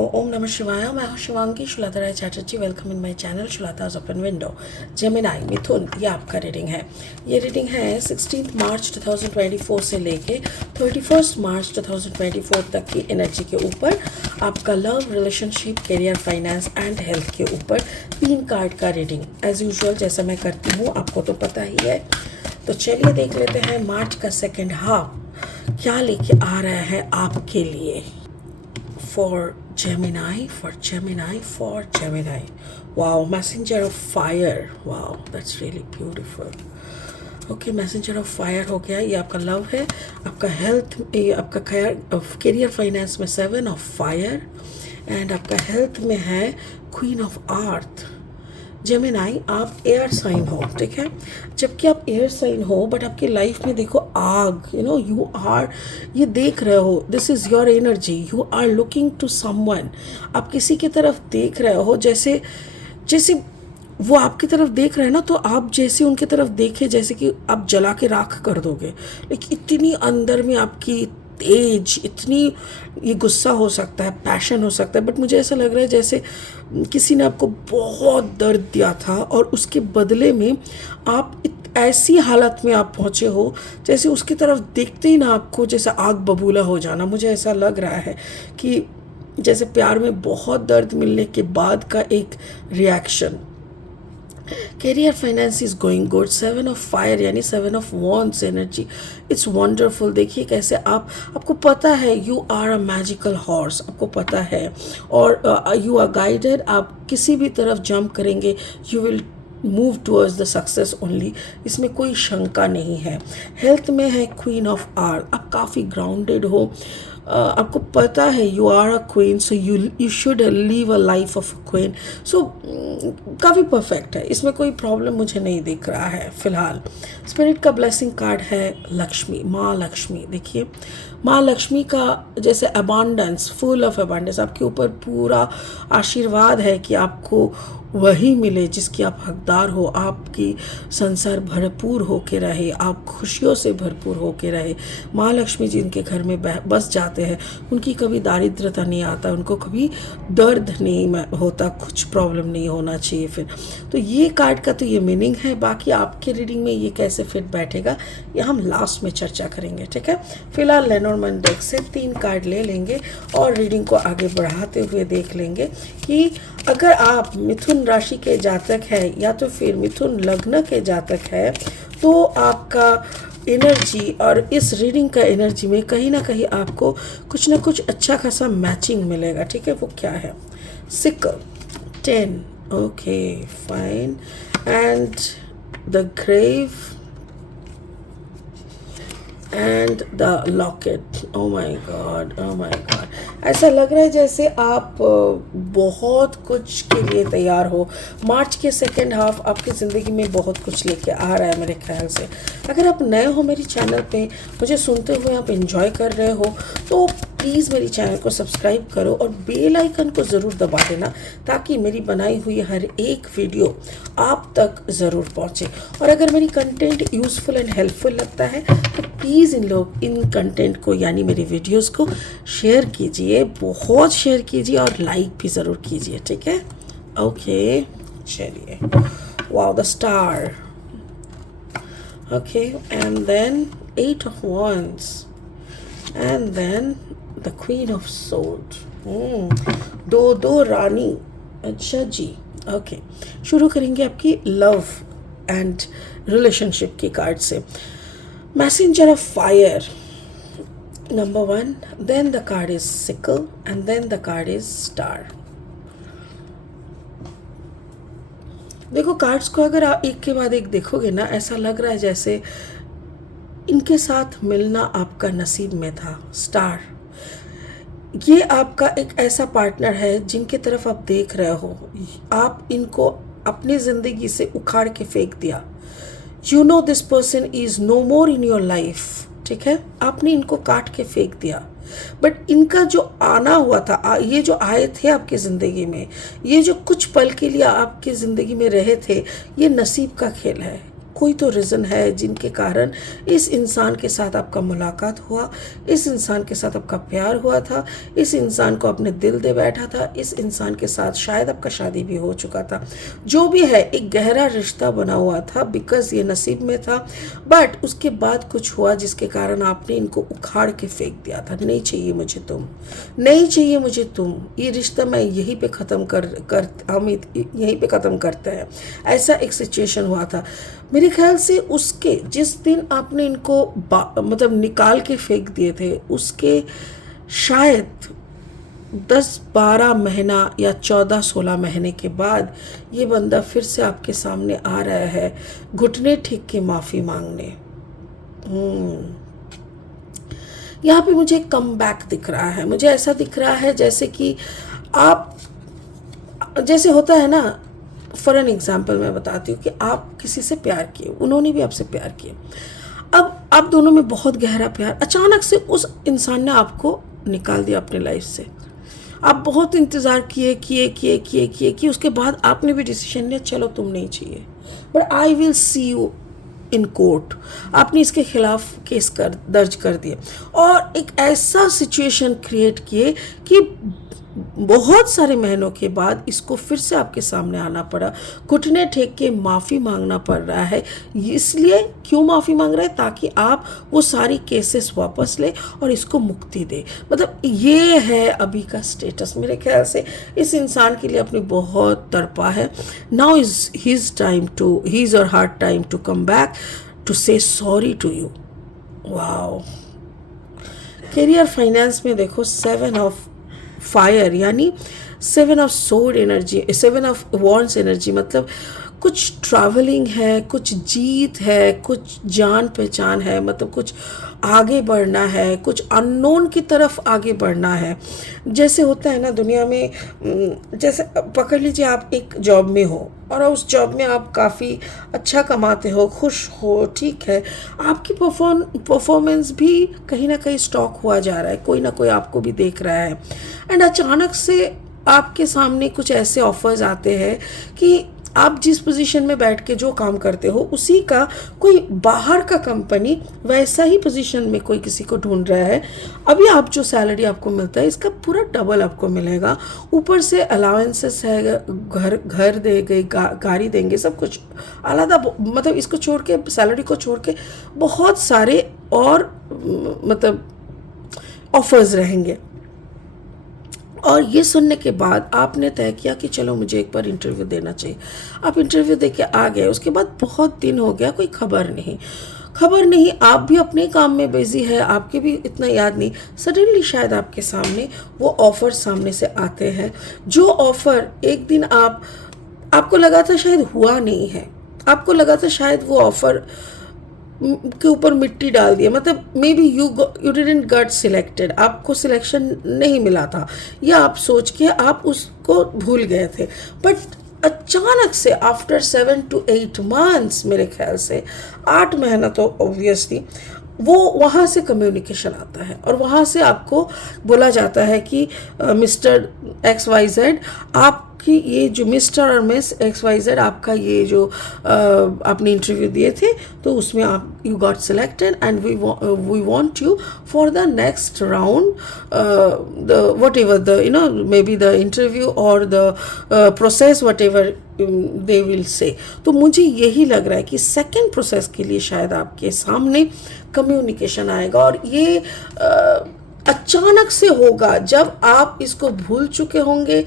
ओम नमः शिवाय। मैं हूँ Shivangi Shulata Rai Chatterjee. Welcome in my channel शुलाताज ओपन विंडो। जेमिनाई मिथुन, ये आपका रीडिंग है। ये रीडिंग है 16 मार्च 2024 से लेके 31 मार्च 2024 तक की एनर्जी के ऊपर। आपका love, relationship, career, finance and health के ऊपर 3 कार्ड का रीडिंग एज यूजुअल जैसा मैं करती हूँ, आपको तो पता ही है। तो चलिए देख लेते हैं मार्च का सेकेंड हाफ क्या लेके आ रहा है आपके लिए। For Gemini. Wow, messenger of fire. Wow, that's really beautiful. Okay, messenger of fire हो गया। ये आपका लव है, आपका हेल्थ, ये आपका करियर फाइनेंस में 7 ऑफ फायर एंड आपका हेल्थ में है क्वीन ऑफ अर्थ। जेमिनाई, आप एयर साइन हो, ठीक है। जबकि आप एयर साइन हो बट आपकी लाइफ में देखो आग, यू आर, ये देख रहे हो, this is your energy, you are looking to someone. आप किसी की तरफ देख रहे हो, जैसे जैसे वो आपकी तरफ देख रहे हैं ना, तो आप जैसे उनकी तरफ देखे जैसे कि आप जला के राख कर दोगे। लेकिन इतनी अंदर में आपकी तेज, इतनी, ये गुस्सा हो सकता है, पैशन हो सकता है, बट मुझे ऐसा लग रहा है जैसे किसी ने आपको बहुत दर्द दिया था और उसके बदले में आप ऐसी हालत में आप पहुँचे हो जैसे उसकी तरफ देखते ही ना आपको जैसे आग बबूला हो जाना। मुझे ऐसा लग रहा है कि जैसे प्यार में बहुत दर्द मिलने के बाद का एक reaction. Career finance is going good. 7 of fire यानी 7 of wands energy, it's wonderful. देखिए कैसे आपको पता है you are a magical horse, आपको पता है, और यू आर गाइडेड। आप किसी भी तरफ जंप करेंगे, you will move towards the success only, इसमें कोई शंका नहीं है। हेल्थ में है क्वीन ऑफ अर्थ, आप काफ़ी ग्राउंडेड हो, आपको पता है you are a queen, so you should live a life of a queen. So काफ़ी परफेक्ट है, इसमें कोई प्रॉब्लम मुझे नहीं दिख रहा है फिलहाल। स्पिरिट का ब्लेसिंग कार्ड है लक्ष्मी, माँ लक्ष्मी। देखिए माँ लक्ष्मी का जैसे अबांडेंस, फुल ऑफ अबांडेंस, आपके ऊपर पूरा आशीर्वाद है कि आपको वही मिले जिसकी आप हकदार हो, आपकी संसार भरपूर होके रहे, आप खुशियों से भरपूर होके रहे। माँ लक्ष्मी जिनके घर में बस जाते हैं उनकी कभी दारिद्रता नहीं आता, उनको कभी दर्द नहीं होता, कुछ प्रॉब्लम नहीं होना चाहिए फिर। तो ये कार्ड का तो ये मीनिंग है। बाकी आपके रीडिंग में ये कैसे फिट बैठेगा ये हम लास्ट में चर्चा करेंगे, ठीक है। फिलहाल लेनोर्मैन डेक से 3 कार्ड ले लेंगे और रीडिंग को आगे बढ़ाते हुए देख लेंगे कि अगर आप मिथुन राशि के जातक है या तो फिर मिथुन लग्न के जातक है तो आपका एनर्जी और इस रीडिंग का एनर्जी में कहीं ना कहीं आपको कुछ ना कुछ अच्छा खासा मैचिंग मिलेगा, ठीक है। वो क्या है? सिकल 10, okay fine, and the grave and the locket. Oh my god, oh my god, ऐसा लग रहा है जैसे आप बहुत कुछ के लिए तैयार हो। मार्च के सेकेंड हाफ आपकी ज़िंदगी में बहुत कुछ लेके आ रहा है मेरे ख्याल से। अगर आप नए हो मेरी चैनल पे, मुझे सुनते हुए आप एंजॉय कर रहे हो तो प्लीज़ मेरी चैनल को सब्सक्राइब करो और बेल आइकन को ज़रूर दबा देना ताकि मेरी बनाई हुई हर एक वीडियो आप तक ज़रूर पहुँचे। और अगर मेरी कंटेंट यूज़फुल एंड हेल्पफुल लगता है तो प्लीज़ इन कंटेंट को यानी मेरी वीडियोस को शेयर कीजिए, बहुत शेयर कीजिए और लाइक भी ज़रूर कीजिए, ठीक है। ओके चलिए, wow the star, okay, and then 8 of wands and then the queen of sword. दो रानी। अच्छा जी, ओके, शुरू करेंगे आपकी लव एंड रिलेशनशिप की कार्ड से। Messenger of fire number 1, then the card is sickle and then the card is star। देखो कार्ड्स को अगर आप एक के बाद एक देखोगे ना, ऐसा लग रहा है जैसे इनके साथ मिलना आपका नसीब में था। स्टार, ये आपका एक ऐसा पार्टनर है जिनके तरफ आप देख रहे हो, आप इनको अपनी ज़िंदगी से उखाड़ के फेंक दिया। You know this person is no more in your life, ठीक है। आपने इनको काट के फेंक दिया, बट इनका जो आना हुआ था, ये जो आए थे आपकी ज़िंदगी में, ये जो कुछ पल के लिए आपकी ज़िंदगी में रहे थे, ये नसीब का खेल है। कोई तो रीज़न है जिनके कारण इस इंसान के साथ आपका मुलाकात हुआ, इस इंसान के साथ आपका प्यार हुआ था, इस इंसान को आपने दिल दे बैठा था, इस इंसान के साथ शायद आपका शादी भी हो चुका था। जो भी है, एक गहरा रिश्ता बना हुआ था, बिकॉज ये नसीब में था। बट उसके बाद कुछ हुआ जिसके कारण आपने इनको उखाड़ के फेंक दिया था। नहीं चाहिए मुझे तुम, नहीं चाहिए मुझे तुम, ये रिश्ता मैं यहीं पे ख़त्म कर हम यहीं पे ख़त्म करते हैं। ऐसा एक सिचुएशन हुआ था। मेरे ख्याल से उसके जिस दिन आपने इनको मतलब निकाल के फेंक दिए थे, उसके शायद 10-12 महीना या 14-16 महीने के बाद ये बंदा फिर से आपके सामने आ रहा है, घुटने टेक के माफ़ी मांगने। यहाँ पे मुझे कम बैक दिख रहा है। मुझे ऐसा दिख रहा है जैसे कि आप, जैसे होता है ना, फॉर एन एग्जाम्पल मैं बताती हूँ कि आप किसी से प्यार किए, उन्होंने भी आपसे प्यार किया, अब आप दोनों में बहुत गहरा प्यार, अचानक से उस इंसान ने आपको निकाल दिया अपने लाइफ से। आप बहुत इंतज़ार किए, उसके बाद आपने भी डिसीजन लिया चलो तुम नहीं चाहिए, but I will see you in court. आपने इसके खिलाफ केस दर्ज कर दिए और एक ऐसा सिचुएशन क्रिएट किए कि बहुत सारे महीनों के बाद इसको फिर से आपके सामने आना पड़ा, घुटने टेक के माफ़ी मांगना पड़ रहा है। इसलिए क्यों माफ़ी मांग रहा है? ताकि आप वो सारी केसेस वापस ले और इसको मुक्ति दे। मतलब ये है अभी का स्टेटस। मेरे ख्याल से इस इंसान के लिए अपनी बहुत तड़पा है। Now is his or her time to come back to say sorry to you. Wow. Career finance में देखो 7 ऑफ फायर यानी 7 of swords energy, 7 of wands energy, मतलब कुछ ट्रैवलिंग है, कुछ जीत है, कुछ जान पहचान है, मतलब कुछ आगे बढ़ना है, कुछ अननोन की तरफ आगे बढ़ना है। जैसे होता है ना दुनिया में, जैसे पकड़ लीजिए आप एक जॉब में हो और उस जॉब में आप काफ़ी अच्छा कमाते हो, खुश हो, ठीक है, आपकी परफॉर्मेंस भी कहीं ना कहीं स्टॉक हुआ जा रहा है, कोई ना कोई आपको भी देख रहा है, एंड अचानक से आपके सामने कुछ ऐसे ऑफर्स आते हैं कि आप जिस पोजीशन में बैठ के जो काम करते हो उसी का कोई बाहर का कंपनी वैसा ही पोजीशन में कोई किसी को ढूंढ रहा है। अभी आप जो सैलरी आपको मिलता है इसका पूरा डबल आपको मिलेगा, ऊपर से अलाउंसेस है, घर देंगे, गाड़ी देंगे, सब कुछ आलादा, मतलब इसको छोड़ के, सैलरी को छोड़ के बहुत सारे और मतलब ऑफर्स रहेंगे। और ये सुनने के बाद आपने तय किया कि चलो मुझे एक बार इंटरव्यू देना चाहिए। आप इंटरव्यू दे के आ गए, उसके बाद बहुत दिन हो गया, कोई खबर नहीं, आप भी अपने काम में बिजी है, आपके भी इतना याद नहीं। सडनली शायद आपके सामने वो ऑफ़र सामने से आते हैं, जो ऑफ़र एक दिन आपको लगा था शायद हुआ नहीं है, आपको लगा था शायद वो ऑफ़र के ऊपर मिट्टी डाल दिया, मतलब may be you didn't get selected, आपको सिलेक्शन नहीं मिला था, या आप सोच के आप उसको भूल गए थे। बट अचानक से आफ्टर 7 to 8 months, मेरे ख्याल से 8 महीना तो ऑब्वियसली, वो वहाँ से कम्युनिकेशन आता है और वहाँ से आपको बोला जाता है कि मिस्टर XYZ, आपकी ये जो मिस्टर और मिस XYZ, आपका ये जो आपने इंटरव्यू दिए थे तो उसमें आप you got selected and we want you for the next round, the whatever the may be the interview or the process whatever they will say. तो मुझे यही लग रहा है कि सेकेंड प्रोसेस के लिए शायद आपके सामने कम्युनिकेशन आएगा और ये अचानक से होगा जब आप इसको भूल चुके होंगे,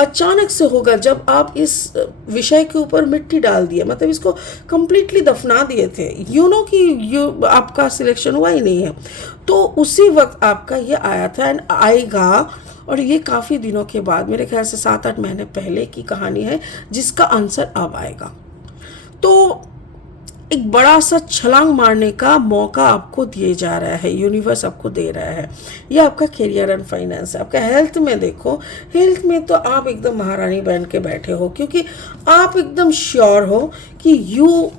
अचानक से होगा जब आप इस विषय के ऊपर मिट्टी डाल दिए, मतलब इसको कंप्लीटली दफना दिए थे, कि आपका सिलेक्शन हुआ ही नहीं है, तो उसी वक्त आपका ये आया था एंड आएगा। और ये काफ़ी दिनों के बाद, मेरे ख्याल से 7-8 महीने पहले की कहानी है जिसका आंसर अब आएगा। तो एक बड़ा सा छलांग मारने का मौका आपको दिए जा रहा है, यूनिवर्स आपको दे रहा है। ये आपका करियर एंड फाइनेंस है। आपका हेल्थ में देखो, हेल्थ में तो आप एकदम महारानी बन के बैठे हो, क्योंकि आप एकदम श्योर हो कि you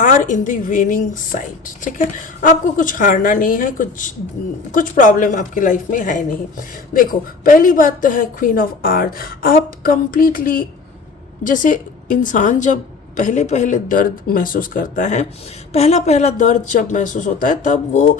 are in the winning side, ठीक है, आपको कुछ हारना नहीं है, कुछ प्रॉब्लम आपकी लाइफ में है नहीं। देखो, पहली बात तो है क्वीन ऑफ आर्थ, आप कंप्लीटली, जैसे इंसान जब पहले पहले दर्द महसूस करता है, पहला पहला दर्द जब महसूस होता है तब वो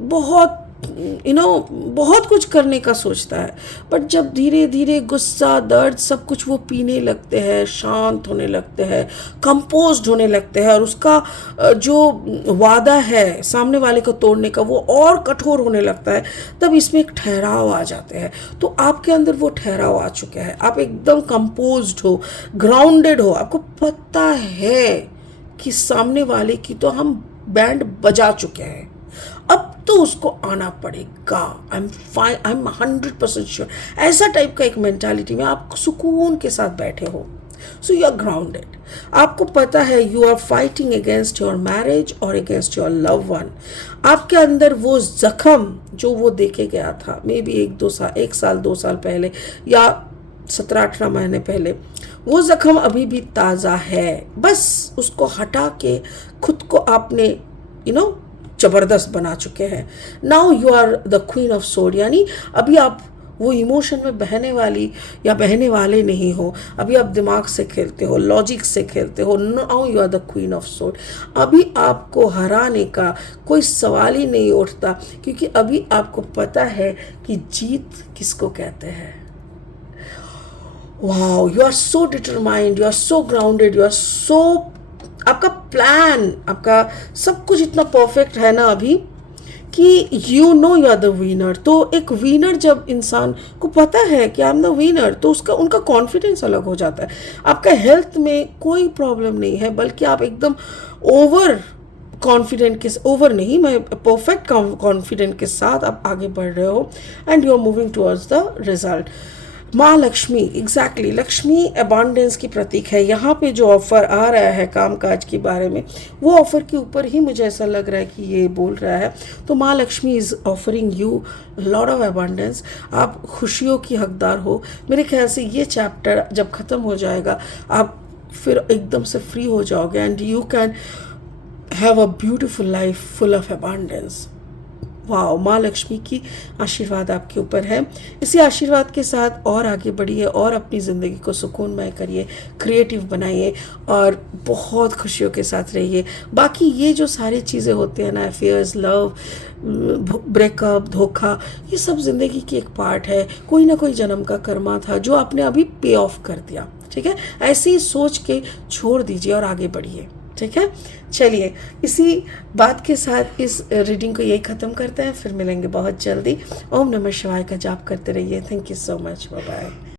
बहुत बहुत कुछ करने का सोचता है। बट जब धीरे धीरे गुस्सा, दर्द, सब कुछ वो पीने लगते हैं, शांत होने लगते हैं, कंपोज्ड होने लगते हैं, और उसका जो वादा है सामने वाले को तोड़ने का वो और कठोर होने लगता है, तब इसमें एक ठहराव आ जाते हैं। तो आपके अंदर वो ठहराव आ चुका है, आप एकदम कंपोज्ड हो, ग्राउंडेड हो, आपको पता है कि सामने वाले की तो हम बैंड बजा चुके हैं, अब तो उसको आना पड़ेगा। I am 100% sure. ऐसा टाइप का एक मेंटालिटी में आप सुकून के साथ बैठे हो। So you are grounded. आपको पता है you are fighting against your marriage और अगेंस्ट योर लव वन। आपके अंदर वो जख्म जो वो देके गया था, मे बी 1 साल 2 साल पहले या 17-18 महीने पहले, वो जख्म अभी भी ताज़ा है। बस उसको हटा के खुद को आपने जबरदस्त बना चुके हैं। Now you are the queen of sword, यानी अभी आप वो इमोशन में बहने वाली या बहने वाले नहीं हो। अभी आप दिमाग से खेलते हो, लॉजिक से खेलते हो। Now you are the queen of sword. अभी आपको हराने का कोई सवाल ही नहीं उठता, क्योंकि अभी आपको पता है कि जीत किसको कहते हैं। Wow, you are so determined, you are so grounded, you are so, आपका प्लान, आपका सब कुछ इतना परफेक्ट है ना अभी कि यू आर द विनर। तो एक विनर, जब इंसान को पता है कि आई एम द विनर, तो उनका कॉन्फिडेंस अलग हो जाता है। आपका हेल्थ में कोई प्रॉब्लम नहीं है, बल्कि आप एकदम ओवर कॉन्फिडेंट के, ओवर नहीं, मैं परफेक्ट कॉन्फिडेंट के साथ आप आगे बढ़ रहे हो, and you are moving towards the result. माँ लक्ष्मी, एग्जैक्टली, लक्ष्मी अबांडेंस की प्रतीक है। यहाँ पे जो ऑफर आ रहा है कामकाज के बारे में, वो ऑफर के ऊपर ही मुझे ऐसा लग रहा है कि ये बोल रहा है। तो माँ Lakshmi is offering you lot of abundance. आप खुशियों की हकदार हो। मेरे ख्याल से ये चैप्टर जब ख़त्म हो जाएगा, आप फिर एकदम से फ्री हो जाओगे, and you can have a beautiful life full of abundance. वाह, माँ लक्ष्मी की आशीर्वाद आपके ऊपर है। इसी आशीर्वाद के साथ और आगे बढ़िए और अपनी ज़िंदगी को सुकूनमय करिए, क्रिएटिव बनाइए और बहुत खुशियों के साथ रहिए। बाकी ये जो सारी चीज़ें होती हैं ना, अफेयर्स, लव, ब्रेकअप, धोखा, ये सब ज़िंदगी की एक पार्ट है। कोई ना कोई जन्म का कर्मा था जो आपने अभी पे ऑफ कर दिया। ठीक है, ऐसे ही सोच के छोड़ दीजिए और आगे बढ़िए। ठीक है, चलिए इसी बात के साथ इस रीडिंग को यही ख़त्म करते हैं। फिर मिलेंगे बहुत जल्दी। ओम नमः शिवाय का जाप करते रहिए। Thank you so much, bye bye.